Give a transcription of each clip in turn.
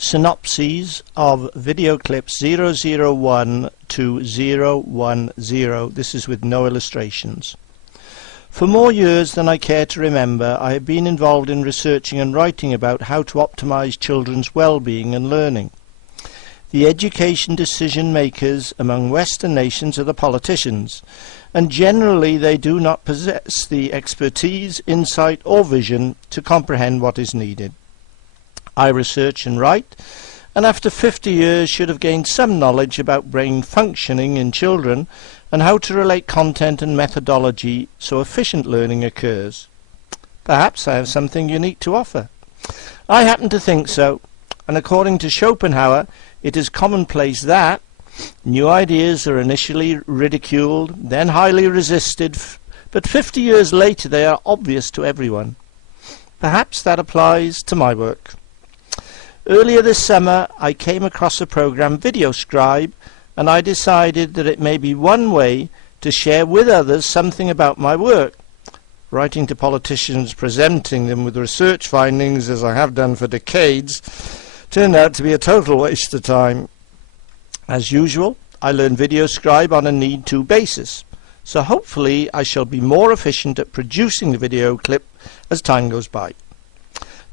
Synopses of video clips 001 to 010. This is with no illustrations. For more years than I care to remember, I have been involved in researching and writing about how to optimize children's well-being and learning. The education decision makers among Western nations are the politicians, and generally they do not possess the expertise, insight or vision to comprehend what is needed. I research and write, and after 50 years should have gained some knowledge about brain functioning in children and how to relate content and methodology so efficient learning occurs. Perhaps I have something unique to offer. I happen to think so, and according to Schopenhauer, it is commonplace that new ideas are initially ridiculed, then highly resisted, but 50 years later they are obvious to everyone. Perhaps that applies to my work. Earlier this summer I came across a program, VideoScribe, and I decided that it may be one way to share with others something about my work. Writing to politicians, presenting them with research findings, as I have done for decades, turned out to be a total waste of time. As usual, I learned VideoScribe on a need-to basis, so hopefully I shall be more efficient at producing the video clip as time goes by.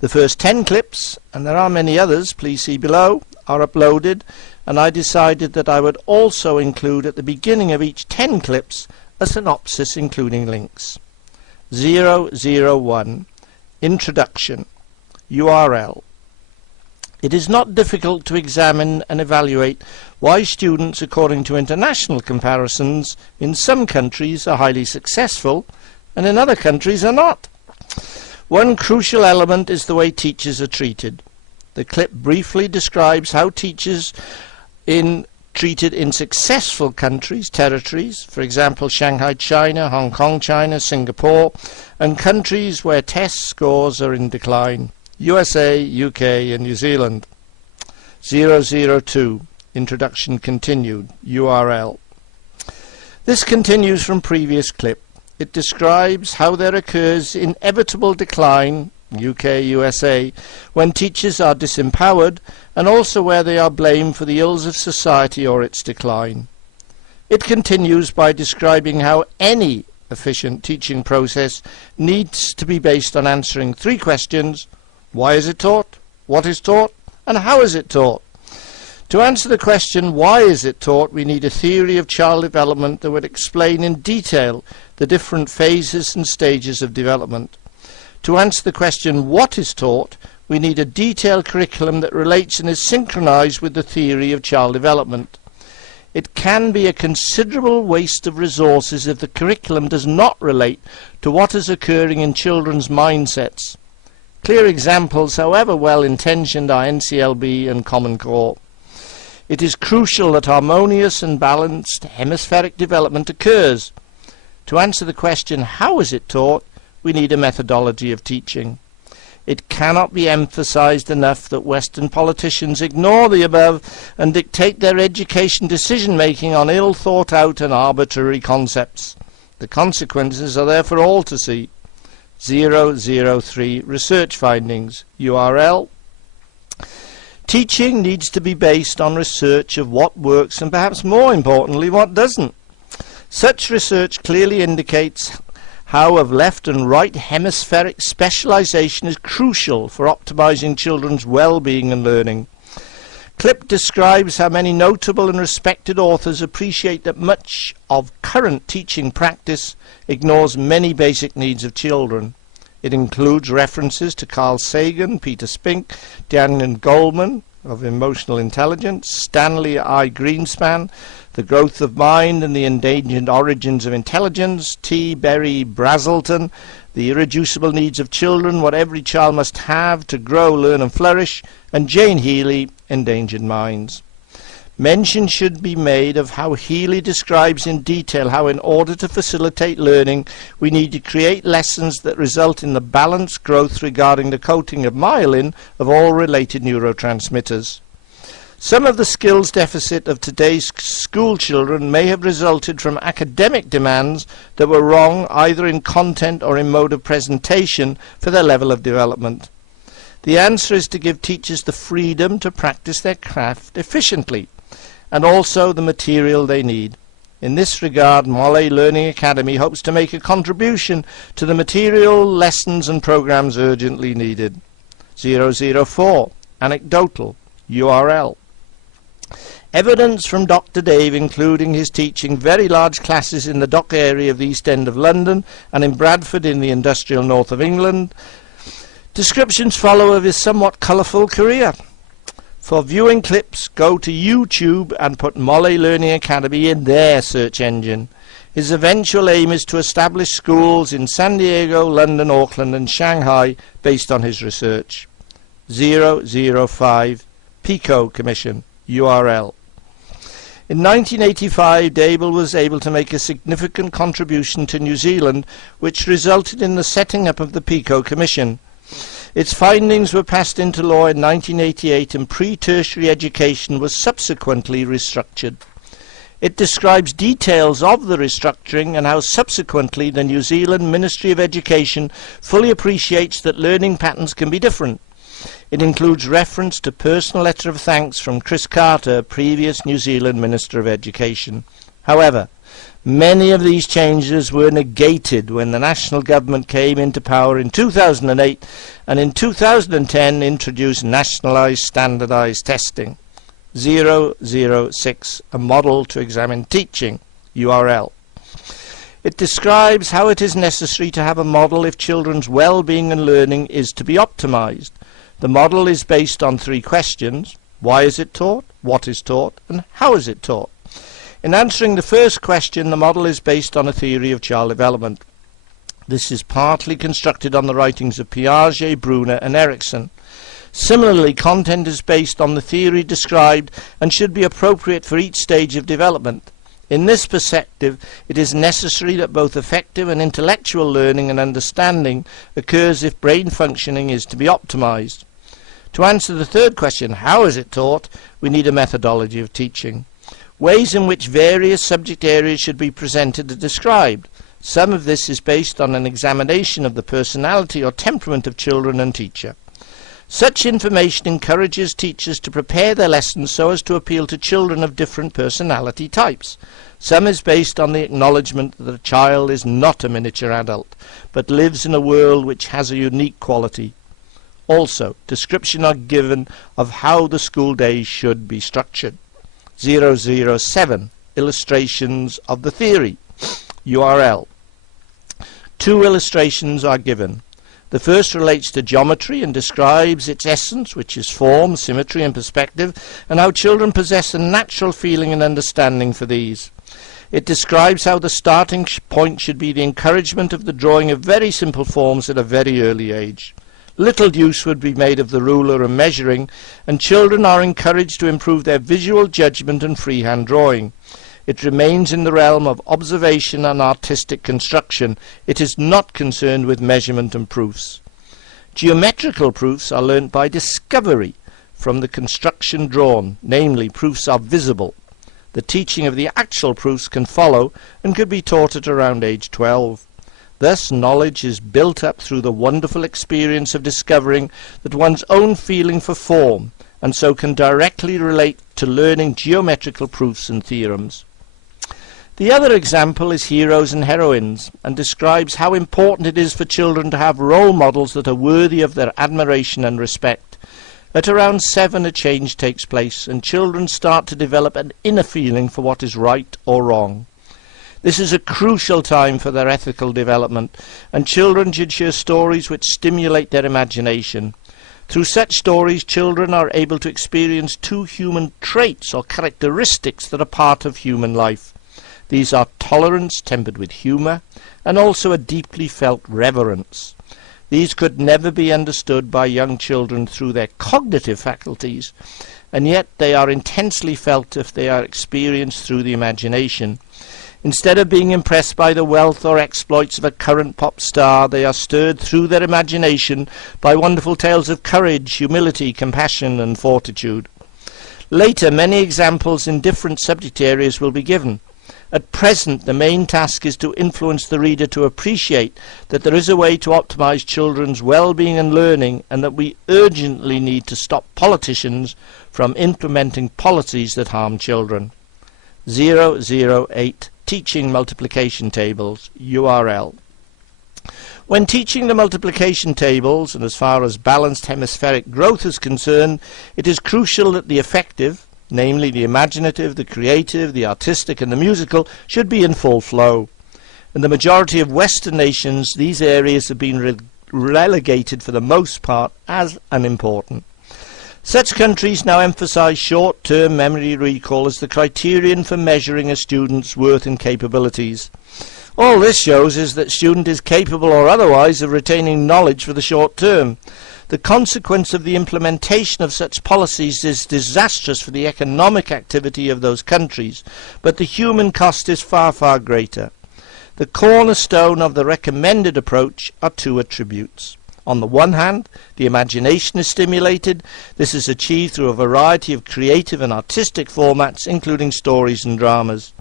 The first 10 clips, and there are many others, please see below, are uploaded, and I decided that I would also include at the beginning of each 10 clips a synopsis including links. 001 Introduction URL. It is not difficult to examine and evaluate why students, according to international comparisons, in some countries are highly successful and in other countries are not. One crucial element is the way teachers are treated. The clip briefly describes how teachers treated in successful countries, territories, for example Shanghai, China, Hong Kong, China, Singapore, and countries where test scores are in decline, USA, UK and New Zealand. 002 Introduction continued URL. This continues from previous clip. It describes how there occurs inevitable decline, UK, USA, when teachers are disempowered, and also where they are blamed for the ills of society or its decline. It continues by describing how any efficient teaching process needs to be based on answering 3 questions: why is it taught, what is taught, and how is it taught? To answer the question, why is it taught, we need a theory of child development that would explain in detail the different phases and stages of development. To answer the question, what is taught, we need a detailed curriculum that relates and is synchronized with the theory of child development. It can be a considerable waste of resources if the curriculum does not relate to what is occurring in children's mindsets. Clear examples, however well-intentioned, are NCLB and Common Core. It is crucial that harmonious and balanced hemispheric development occurs. To answer the question, how is it taught, we need a methodology of teaching. It cannot be emphasized enough that Western politicians ignore the above and dictate their education decision-making on ill-thought-out and arbitrary concepts. The consequences are there for all to see. 003 Research findings URL. Teaching needs to be based on research of what works and, perhaps more importantly, what doesn't. Such research clearly indicates how of left and right hemispheric specialization is crucial for optimizing children's well-being and learning. Clip describes how many notable and respected authors appreciate that much of current teaching practice ignores many basic needs of children. It includes references to Carl Sagan, Peter Spink, Daniel Goleman of Emotional Intelligence, Stanley I. Greenspan, The Growth of Mind and the Endangered Origins of Intelligence, T. Berry Brazelton, The Irreducible Needs of Children, What Every Child Must Have to Grow, Learn and Flourish, and Jane Healey, Endangered Minds. Mention should be made of how Healey describes in detail how in order to facilitate learning we need to create lessons that result in the balanced growth regarding the coating of myelin of all related neurotransmitters. Some of the skills deficit of today's school children may have resulted from academic demands that were wrong either in content or in mode of presentation for their level of development. The answer is to give teachers the freedom to practice their craft efficiently, and also the material they need. In this regard, Molle Learning Academy hopes to make a contribution to the material, lessons and programs urgently needed. 004. Anecdotal. URL. Evidence from Dr. Dave, including his teaching very large classes in the dock area of the East End of London and in Bradford in the industrial north of England. Descriptions follow of his somewhat colourful career. For viewing clips, go to YouTube and put Molle Learning Academy in their search engine. His eventual aim is to establish schools in San Diego, London, Auckland and Shanghai based on his research. 005. Pico Commission. URL. In 1985, Dable was able to make a significant contribution to New Zealand, which resulted in the setting up of the Pico Commission. Its findings were passed into law in 1988 and pre-tertiary education was subsequently restructured. It describes details of the restructuring and how subsequently the New Zealand Ministry of Education fully appreciates that learning patterns can be different. It includes reference to personal letter of thanks from Chris Carter, previous New Zealand Minister of Education. However, many of these changes were negated when the national government came into power in 2008 and in 2010 introduced nationalised standardised testing. 006. A model to examine teaching. URL. It describes how it is necessary to have a model if children's well-being and learning is to be optimised. The model is based on 3 questions. Why is it taught? What is taught? And how is it taught? In answering the first question, the model is based on a theory of child development. This is partly constructed on the writings of Piaget, Brunner and Erickson. Similarly, content is based on the theory described and should be appropriate for each stage of development. In this perspective, it is necessary that both effective and intellectual learning and understanding occurs if brain functioning is to be optimized. To answer the third question, how is it taught, we need a methodology of teaching. Ways in which various subject areas should be presented are described. Some of this is based on an examination of the personality or temperament of children and teacher. Such information encourages teachers to prepare their lessons so as to appeal to children of different personality types. Some is based on the acknowledgement that a child is not a miniature adult, but lives in a world which has a unique quality. Also, descriptions are given of how the school day should be structured. 007. Illustrations of the theory. URL. 2 illustrations are given. The first relates to geometry and describes its essence, which is form, symmetry and perspective, and how children possess a natural feeling and understanding for these. It describes how the starting point should be the encouragement of the drawing of very simple forms at a very early age. Little use would be made of the ruler and measuring, and children are encouraged to improve their visual judgment and freehand drawing. It remains in the realm of observation and artistic construction. It is not concerned with measurement and proofs. Geometrical proofs are learnt by discovery from the construction drawn, namely proofs are visible. The teaching of the actual proofs can follow and could be taught at around age 12. Thus knowledge is built up through the wonderful experience of discovering that one's own feeling for form, and so can directly relate to learning geometrical proofs and theorems. The other example is heroes and heroines, and describes how important it is for children to have role models that are worthy of their admiration and respect. At around 7 a change takes place, and children start to develop an inner feeling for what is right or wrong. This is a crucial time for their ethical development, and children should share stories which stimulate their imagination. Through such stories, children are able to experience 2 human traits or characteristics that are part of human life. These are tolerance tempered with humour, and also a deeply felt reverence. These could never be understood by young children through their cognitive faculties, and yet they are intensely felt if they are experienced through the imagination. Instead of being impressed by the wealth or exploits of a current pop star, they are stirred through their imagination by wonderful tales of courage, humility, compassion and fortitude. Later, many examples in different subject areas will be given. At present, the main task is to influence the reader to appreciate that there is a way to optimize children's well-being and learning, and that we urgently need to stop politicians from implementing policies that harm children. 008 Teaching Multiplication Tables, URL. When teaching the multiplication tables, and as far as balanced hemispheric growth is concerned, it is crucial that the affective, namely the imaginative, the creative, the artistic and the musical, should be in full flow. In the majority of Western nations, these areas have been relegated for the most part as unimportant. Such countries now emphasize short-term memory recall as the criterion for measuring a student's worth and capabilities. All this shows is that student is capable or otherwise of retaining knowledge for the short term. The consequence of the implementation of such policies is disastrous for the economic activity of those countries, but the human cost is far, far greater. The cornerstone of the recommended approach are two attributes. On the one hand, the imagination is stimulated. This is achieved through a variety of creative and artistic formats, including stories and dramas.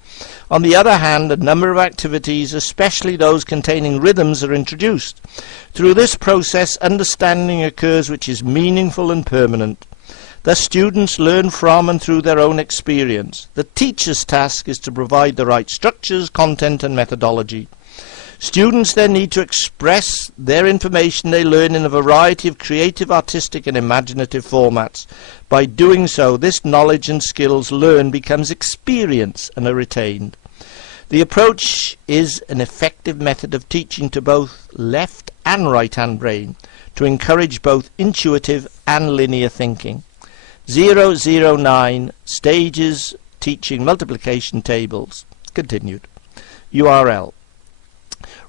On the other hand, a number of activities, especially those containing rhythms, are introduced. Through this process, understanding occurs which is meaningful and permanent. Thus, students learn from and through their own experience. The teacher's task is to provide the right structures, content and methodology. Students then need to express their information they learn in a variety of creative, artistic and imaginative formats. By doing so, this knowledge and skills learned becomes experience and are retained. The approach is an effective method of teaching to both left and right-hand brain, to encourage both intuitive and linear thinking. 009 Stages Teaching Multiplication Tables. Continued. URL.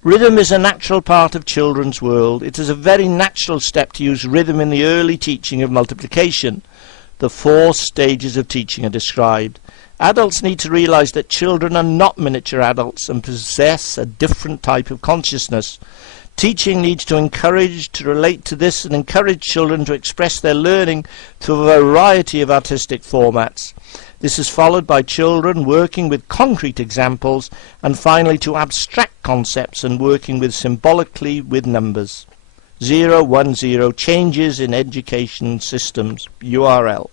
Rhythm is a natural part of children's world. It is a very natural step to use rhythm in the early teaching of multiplication. The 4 stages of teaching are described. Adults need to realize that children are not miniature adults and possess a different type of consciousness. Teaching needs to encourage to relate to this and encourage children to express their learning through a variety of artistic formats. This is followed by children working with concrete examples, and finally to abstract concepts and working with symbolically with numbers. 010 Changes in Education Systems, URL.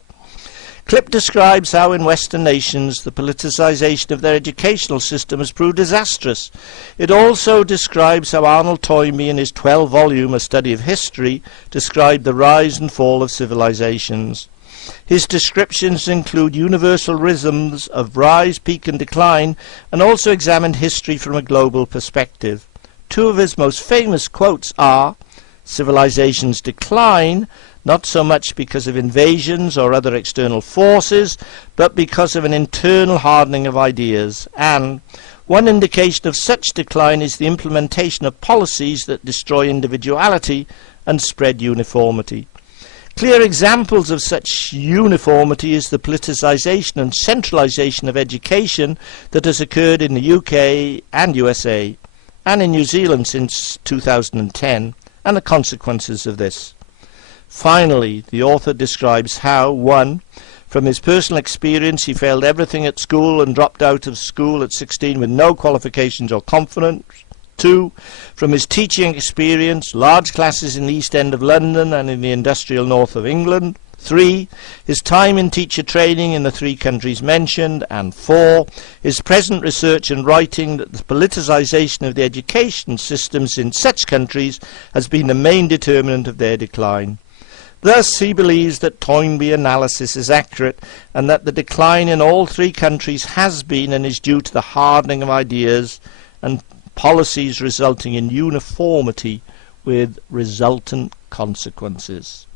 Clip describes how in Western nations the politicization of their educational system has proved disastrous. It also describes how Arnold Toynbee in his 12-volume A Study of History described the rise and fall of civilizations. His descriptions include universal rhythms of rise, peak and decline, and also examined history from a global perspective. 2 of his most famous quotes are, "Civilizations decline, not so much because of invasions or other external forces, but because of an internal hardening of ideas," and "One indication of such decline is the implementation of policies that destroy individuality and spread uniformity." Clear examples of such uniformity is the politicization and centralization of education that has occurred in the UK and USA, and in New Zealand since 2010, and the consequences of this. Finally, the author describes how, 1. From his personal experience, he failed everything at school and dropped out of school at 16 with no qualifications or confidence. 2. From his teaching experience, large classes in the East End of London and in the industrial north of England. 3. His time in teacher training in the 3 countries mentioned. And 4. His present research and writing that the politicization of the education systems in such countries has been the main determinant of their decline. Thus, he believes that Toynbee analysis is accurate and that the decline in all 3 countries has been and is due to the hardening of ideas and policies resulting in uniformity with resultant consequences.